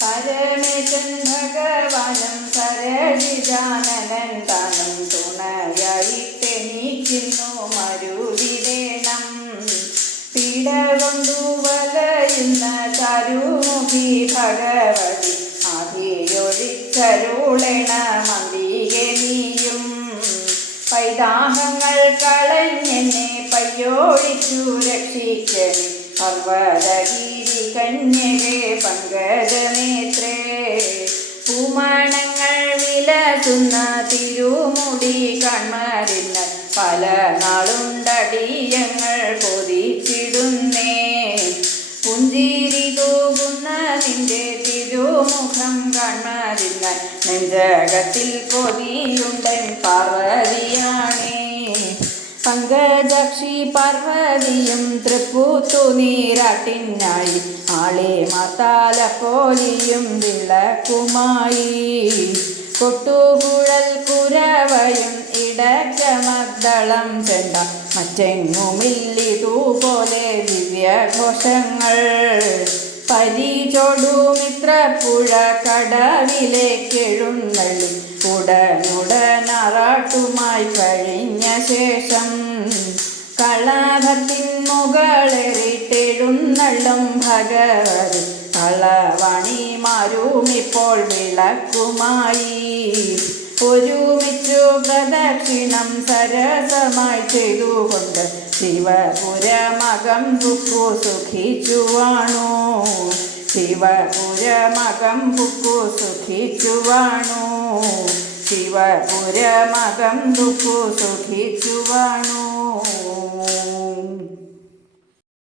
പരമേശൻ ഭഗവാനും സരജിജാനനൻ താനും തുണയായിട്ടെനിക്കുന്നു മരുവിടേണം. പീഡ കൊണ്ടു വലയുന്ന ചരുമുഖി ഭഗവതി ആദിയൊഴിച്ചരുളേണ മന്ദികെ നീയും. പൈതാഹങ്ങൾ കളഞ്ഞെന്നെ പയ്യോഴിച്ചു രക്ഷിക്കണി. പർവതഗിരി കന്യകെ പങ്കജനേത്രേ പൂമണങ്ങൾ വിലസുന്ന തിരുമുടി കൺമരിന്ന പല നാളുണ്ടടിയങ്ങൾ കൊതിച്ചിടുന്നേ. പുഞ്ചിരി തൂകുന്ന നിന്റെ തിരുമുഖം കൺമരിന്ന നെഞ്ചകത്തിൽ കൊതിയുണ്ടൻ പാർവതിയാണേ. പങ്കജക്ഷി പാർവതിയും തൃപ്പൂത്തു നീരാട്ടിനായി ആളെ മാത്താല പോലിയും വിളക്കുമായി. കൊട്ടുകുഴൽ കുരവയും ഇടക്കമദ്ദളം ചെണ്ട മറ്റെങ്ങുമില്ലിതുപോലെ ദിവ്യഘോഷങ്ങൾ. പരിചോടു മിത്രപ്പുഴ കടവിലേക്കെഴുന്നള്ളി ഉടനുടനാറാട്ടുമായി കഴിഞ്ഞ ശേഷം മുകളെറിട്ടെഴുന്നള്ളും ഭഗവതി കളവണിമാരും ഇപ്പോൾ വിളക്കുമായി. ഒരുമിച്ചു പ്രദക്ഷിണം സരസമായി ചെയ്തുകൊണ്ട് ശിവപുരമകം പുക്കു സുഖിച്ചു വാണു ശിവപുരമകം പുക്കു സുഖിച്ചു വാണു ശിവപുരമകം പുക്കു സുഖിച്ചു വാണു